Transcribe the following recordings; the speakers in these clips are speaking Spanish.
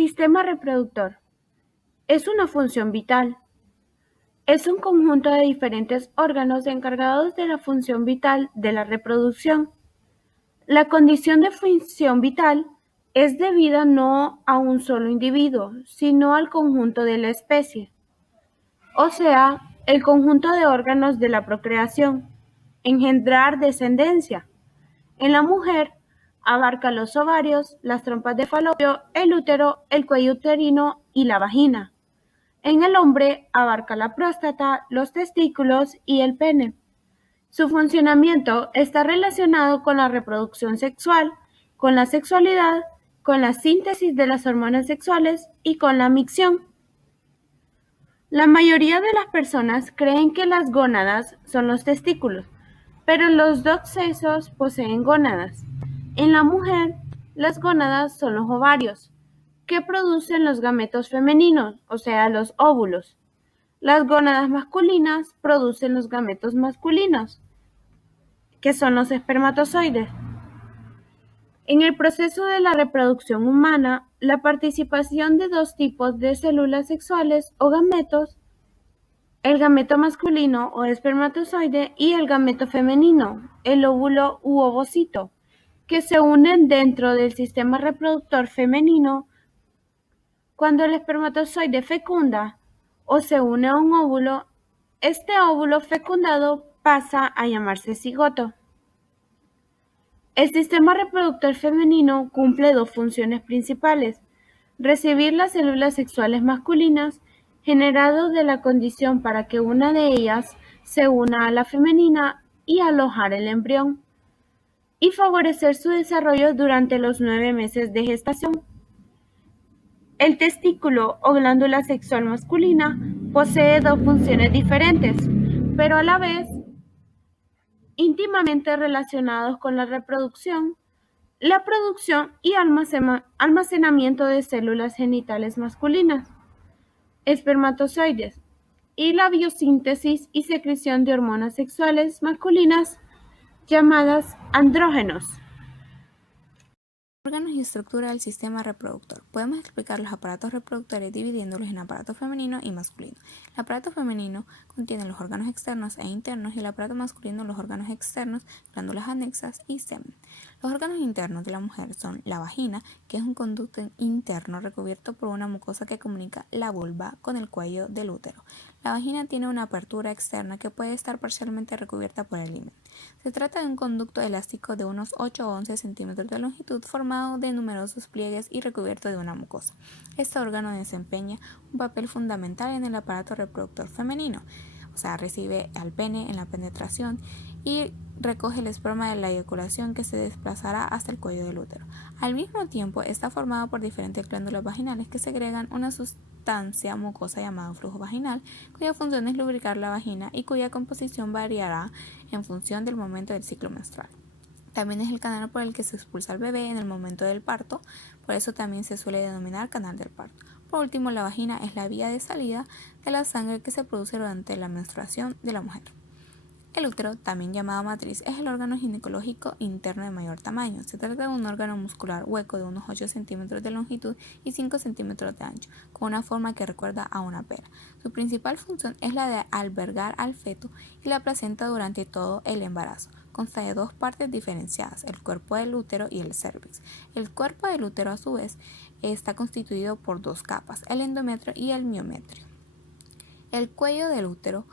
Sistema reproductor. Es una función vital. Es un conjunto de diferentes órganos encargados de la función vital de la reproducción. La condición de función vital es debida no a un solo individuo, sino al conjunto de la especie, o sea, el conjunto de órganos de la procreación, engendrar descendencia. En la mujer, abarca los ovarios, las trompas de falopio, el útero, el cuello uterino y la vagina. En el hombre, abarca la próstata, los testículos y el pene. Su funcionamiento está relacionado con la reproducción sexual, con la sexualidad, con la síntesis de las hormonas sexuales y con la micción. La mayoría de las personas creen que las gónadas son los testículos, pero los dos sexos poseen gónadas. En la mujer, las gónadas son los ovarios, que producen los gametos femeninos, o sea, los óvulos. Las gónadas masculinas producen los gametos masculinos, que son los espermatozoides. En el proceso de la reproducción humana, la participación de dos tipos de células sexuales o gametos, el gameto masculino o espermatozoide y el gameto femenino, el óvulo u ovocito, que se unen dentro del sistema reproductor femenino. Cuando el espermatozoide fecunda o se une a un óvulo, este óvulo fecundado pasa a llamarse cigoto. El sistema reproductor femenino cumple dos funciones principales: recibir las células sexuales masculinas, generado de la condición para que una de ellas se una a la femenina y alojar el embrión, y favorecer su desarrollo durante los 9 meses de gestación. El testículo o glándula sexual masculina posee dos funciones diferentes, pero a la vez íntimamente relacionados con la producción y almacenamiento de células genitales masculinas, espermatozoides, y la biosíntesis y secreción de hormonas sexuales masculinas llamadas andrógenos. Órganos y estructura del sistema reproductor. Podemos explicar los aparatos reproductores dividiéndolos en aparato femenino y masculino. El aparato femenino contiene los órganos externos e internos y el aparato masculino los órganos externos, glándulas anexas y semen. Los órganos internos de la mujer son la vagina, que es un conducto interno recubierto por una mucosa que comunica la vulva con el cuello del útero. La vagina tiene una apertura externa que puede estar parcialmente recubierta por el himen. Se trata de un conducto elástico de unos 8 o 11 centímetros de longitud formado de numerosos pliegues y recubierto de una mucosa. Este órgano desempeña un papel fundamental en el aparato reproductor femenino, o sea, recibe al pene en la penetración y recoge el esperma de la eyaculación que se desplazará hasta el cuello del útero. Al mismo tiempo, está formado por diferentes glándulas vaginales que segregan una sustancia mucosa llamada flujo vaginal, cuya función es lubricar la vagina y cuya composición variará en función del momento del ciclo menstrual. También es el canal por el que se expulsa al bebé en el momento del parto, por eso también se suele denominar canal del parto. Por último, la vagina es la vía de salida de la sangre que se produce durante la menstruación de la mujer. El útero, también llamado matriz, es el órgano ginecológico interno de mayor tamaño. Se trata de un órgano muscular hueco de unos 8 centímetros de longitud y 5 centímetros de ancho, con una forma que recuerda a una pera. Su principal función es la de albergar al feto y la placenta durante todo el embarazo. Consta de dos partes diferenciadas, el cuerpo del útero y el cérvix. El cuerpo del útero, a su vez, está constituido por dos capas, el endometrio y el miometrio. El cuello del útero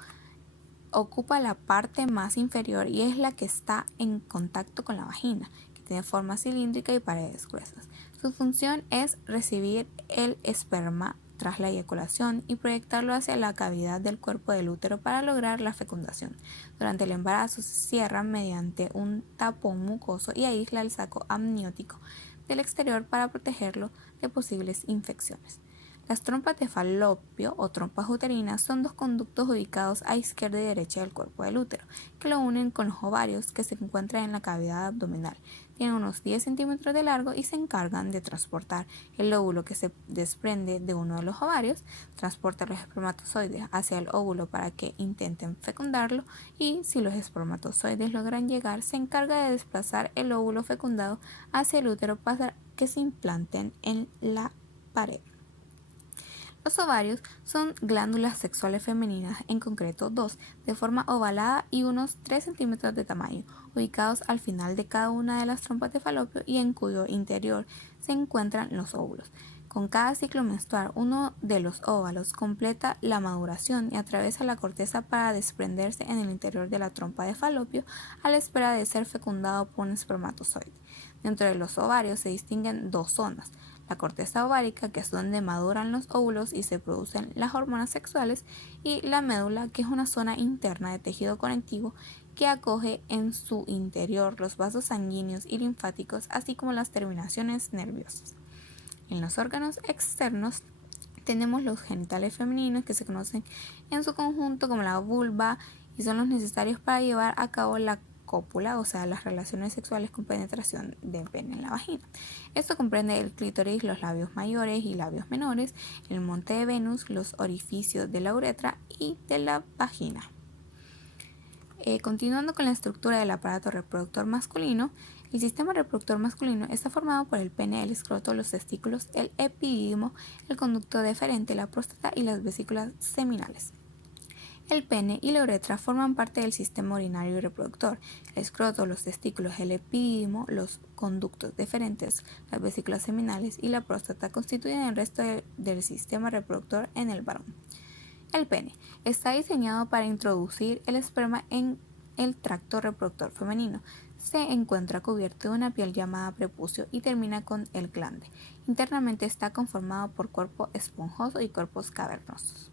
ocupa la parte más inferior y es la que está en contacto con la vagina, que tiene forma cilíndrica y paredes gruesas. Su función es recibir el esperma tras la eyaculación y proyectarlo hacia la cavidad del cuerpo del útero para lograr la fecundación. Durante el embarazo se cierra mediante un tapón mucoso y aísla el saco amniótico del exterior para protegerlo de posibles infecciones. Las trompas de falopio o trompas uterinas son dos conductos ubicados a izquierda y derecha del cuerpo del útero, que lo unen con los ovarios que se encuentran en la cavidad abdominal. Tienen unos 10 centímetros de largo y se encargan de transportar el óvulo que se desprende de uno de los ovarios, transporta los espermatozoides hacia el óvulo para que intenten fecundarlo y, si los espermatozoides logran llegar, se encarga de desplazar el óvulo fecundado hacia el útero para que se implanten en la pared. Los ovarios son glándulas sexuales femeninas, en concreto dos, de forma ovalada y unos 3 centímetros de tamaño, ubicados al final de cada una de las trompas de falopio y en cuyo interior se encuentran los óvulos. Con cada ciclo menstrual, uno de los óvalos completa la maduración y atraviesa la corteza para desprenderse en el interior de la trompa de falopio a la espera de ser fecundado por un espermatozoide. Dentro de los ovarios se distinguen dos zonas: la corteza ovárica, que es donde maduran los óvulos y se producen las hormonas sexuales, y la médula, que es una zona interna de tejido conectivo que acoge en su interior los vasos sanguíneos y linfáticos, así como las terminaciones nerviosas. En los órganos externos tenemos los genitales femeninos, que se conocen en su conjunto como la vulva y son los necesarios para llevar a cabo la cópula, o sea, las relaciones sexuales con penetración de pene en la vagina. Esto comprende el clítoris, los labios mayores y labios menores, el monte de Venus, los orificios de la uretra y de la vagina. Continuando con la estructura del aparato reproductor masculino, el sistema reproductor masculino está formado por el pene, el escroto, los testículos, el epidídimo, el conducto deferente, la próstata y las vesículas seminales. El pene y la uretra forman parte del sistema urinario y reproductor. El escroto, los testículos, el epidídimo, los conductos deferentes, las vesículas seminales y la próstata constituyen el resto del sistema reproductor en el varón. El pene está diseñado para introducir el esperma en el tracto reproductor femenino. Se encuentra cubierto de una piel llamada prepucio y termina con el glande. Internamente está conformado por cuerpo esponjoso y cuerpos cavernosos.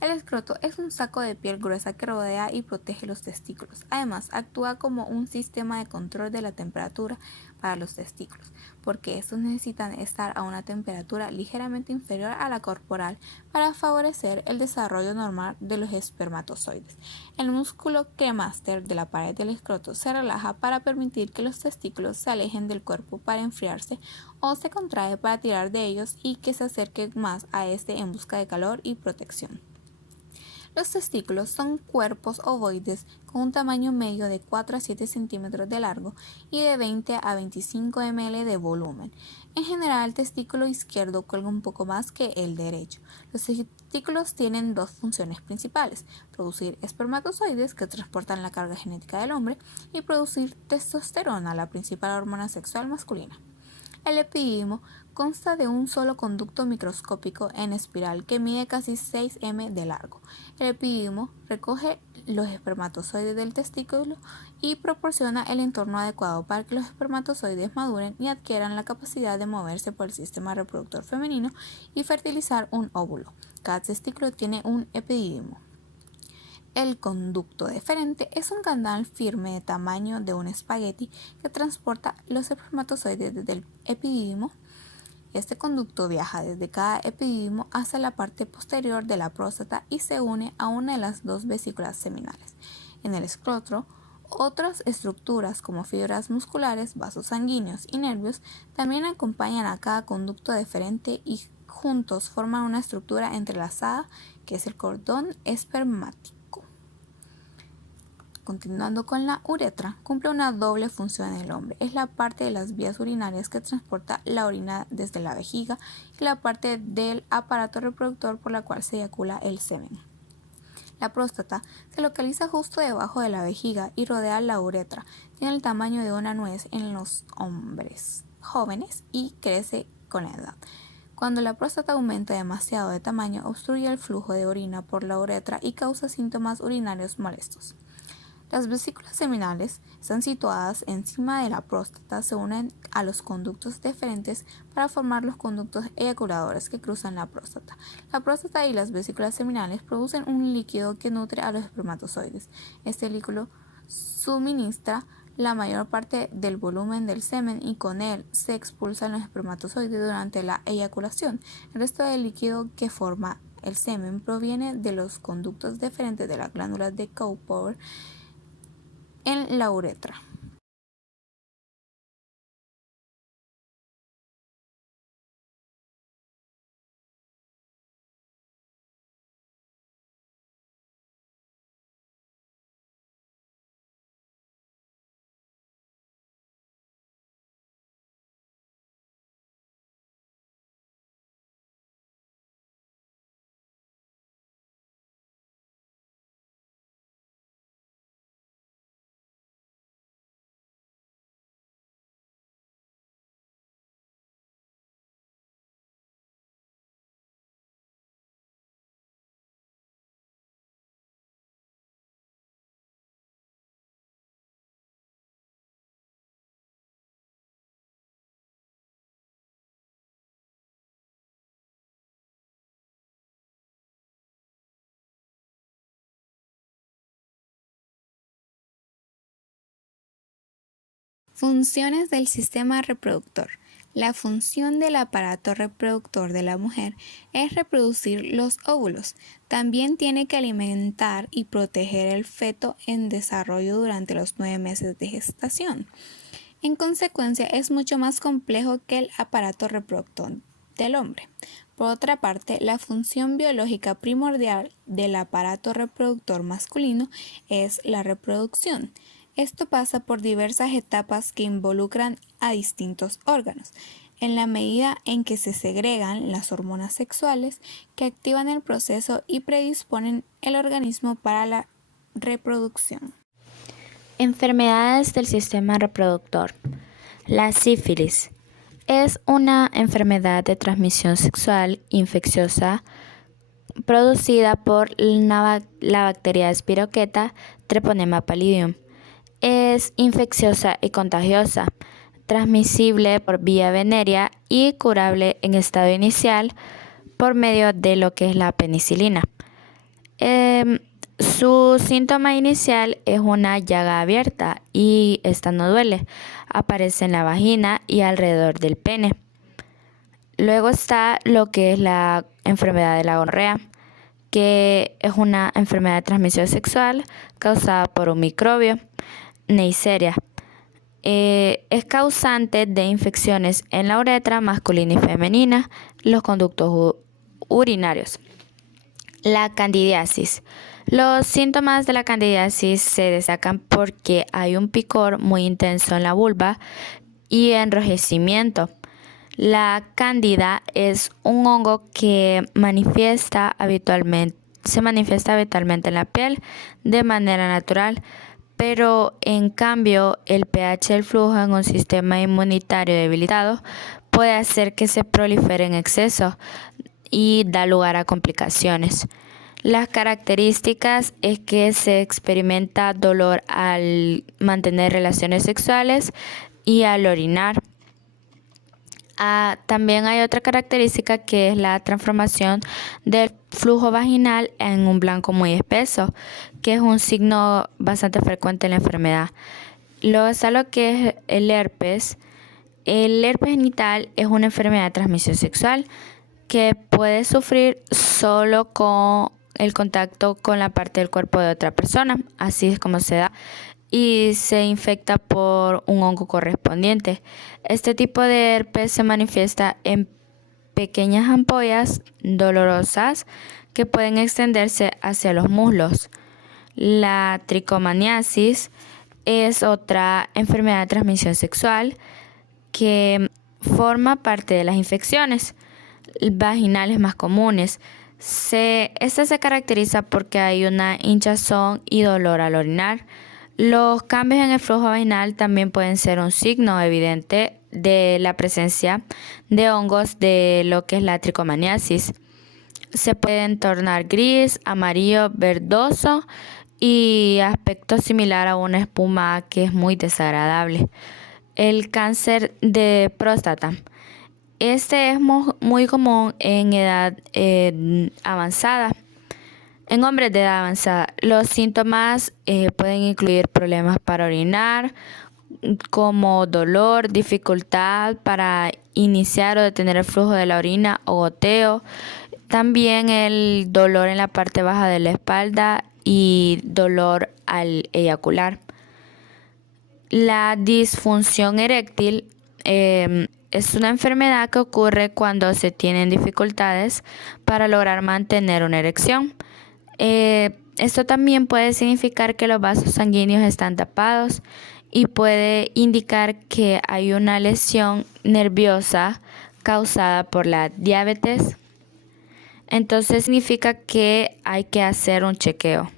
El escroto es un saco de piel gruesa que rodea y protege los testículos. Además, actúa como un sistema de control de la temperatura para los testículos, porque estos necesitan estar a una temperatura ligeramente inferior a la corporal para favorecer el desarrollo normal de los espermatozoides. El músculo cremaster de la pared del escroto se relaja para permitir que los testículos se alejen del cuerpo para enfriarse, o se contrae para tirar de ellos y que se acerquen más a este en busca de calor y protección. Los testículos son cuerpos ovoides con un tamaño medio de 4 a 7 centímetros de largo y de 20 a 25 ml de volumen. En general, el testículo izquierdo cuelga un poco más que el derecho. Los testículos tienen dos funciones principales: producir espermatozoides, que transportan la carga genética del hombre, y producir testosterona, la principal hormona sexual masculina. El epidídimo consta de un solo conducto microscópico en espiral que mide casi 6 m de largo. El epidídimo recoge los espermatozoides del testículo y proporciona el entorno adecuado para que los espermatozoides maduren y adquieran la capacidad de moverse por el sistema reproductor femenino y fertilizar un óvulo. Cada testículo tiene un epidídimo. El conducto deferente es un canal firme de tamaño de un espagueti que transporta los espermatozoides desde el epidídimo. Este conducto viaja desde cada epidídimo hacia la parte posterior de la próstata y se une a una de las dos vesículas seminales. En el escroto, otras estructuras como fibras musculares, vasos sanguíneos y nervios también acompañan a cada conducto deferente y juntos forman una estructura entrelazada que es el cordón espermático. Continuando con la uretra, cumple una doble función en el hombre. Es la parte de las vías urinarias que transporta la orina desde la vejiga y la parte del aparato reproductor por la cual se eyacula el semen. La próstata se localiza justo debajo de la vejiga y rodea la uretra. Tiene el tamaño de una nuez en los hombres jóvenes y crece con la edad. Cuando la próstata aumenta demasiado de tamaño, obstruye el flujo de orina por la uretra y causa síntomas urinarios molestos. Las vesículas seminales están situadas encima de la próstata, se unen a los conductos deferentes para formar los conductos eyaculadores que cruzan la próstata. La próstata y las vesículas seminales producen un líquido que nutre a los espermatozoides. Este líquido suministra la mayor parte del volumen del semen y con él se expulsan los espermatozoides durante la eyaculación. El resto del líquido que forma el semen proviene de los conductos deferentes de las glándulas de Cowper en la uretra. Funciones del sistema reproductor. La función del aparato reproductor de la mujer es reproducir los óvulos. También tiene que alimentar y proteger el feto en desarrollo durante los 9 meses de gestación. En consecuencia, es mucho más complejo que el aparato reproductor del hombre. Por otra parte, la función biológica primordial del aparato reproductor masculino es la reproducción. Esto pasa por diversas etapas que involucran a distintos órganos, en la medida en que se segregan las hormonas sexuales que activan el proceso y predisponen el organismo para la reproducción. Enfermedades del sistema reproductor. La sífilis es una enfermedad de transmisión sexual infecciosa producida por la bacteria Spirocheta treponema pallidum. Es infecciosa y contagiosa, transmisible por vía venérea y curable en estado inicial por medio de lo que es la penicilina. Su síntoma inicial es una llaga abierta y esta no duele. Aparece en la vagina y alrededor del pene. Luego está lo que es la enfermedad de la gonorrea, que es una enfermedad de transmisión sexual causada por un microbio, Neisseria. Es causante de infecciones en la uretra masculina y femenina, los conductos urinarios. La candidiasis. Los síntomas de la candidiasis se destacan porque hay un picor muy intenso en la vulva y enrojecimiento. La cándida es un hongo que se manifiesta habitualmente en la piel de manera natural, pero en cambio el pH del flujo en un sistema inmunitario debilitado puede hacer que se prolifere en exceso y da lugar a complicaciones. Las características es que se experimenta dolor al mantener relaciones sexuales y al orinar. También hay otra característica que es la transformación del flujo vaginal en un blanco muy espeso, que es un signo bastante frecuente en la enfermedad. Luego está lo que es el herpes. El herpes genital es una enfermedad de transmisión sexual que puede sufrir solo con el contacto con la parte del cuerpo de otra persona, así es como se da, y se infecta por un hongo correspondiente. Este tipo de herpes se manifiesta en pequeñas ampollas dolorosas que pueden extenderse hacia los muslos. La tricomaniasis es otra enfermedad de transmisión sexual que forma parte de las infecciones vaginales más comunes. Esta se caracteriza porque hay una hinchazón y dolor al orinar. Los cambios en el flujo vaginal también pueden ser un signo evidente de la presencia de hongos de lo que es la tricomaniasis. Se pueden tornar gris, amarillo, verdoso y aspecto similar a una espuma que es muy desagradable. El cáncer de próstata. Este es muy común en edad avanzada. En hombres de edad avanzada, los síntomas pueden incluir problemas para orinar, como dolor, dificultad para iniciar o detener el flujo de la orina o goteo. También el dolor en la parte baja de la espalda y dolor al eyacular. La disfunción eréctil es una enfermedad que ocurre cuando se tienen dificultades para lograr mantener una erección. Esto también puede significar que los vasos sanguíneos están tapados y puede indicar que hay una lesión nerviosa causada por la diabetes. Entonces significa que hay que hacer un chequeo.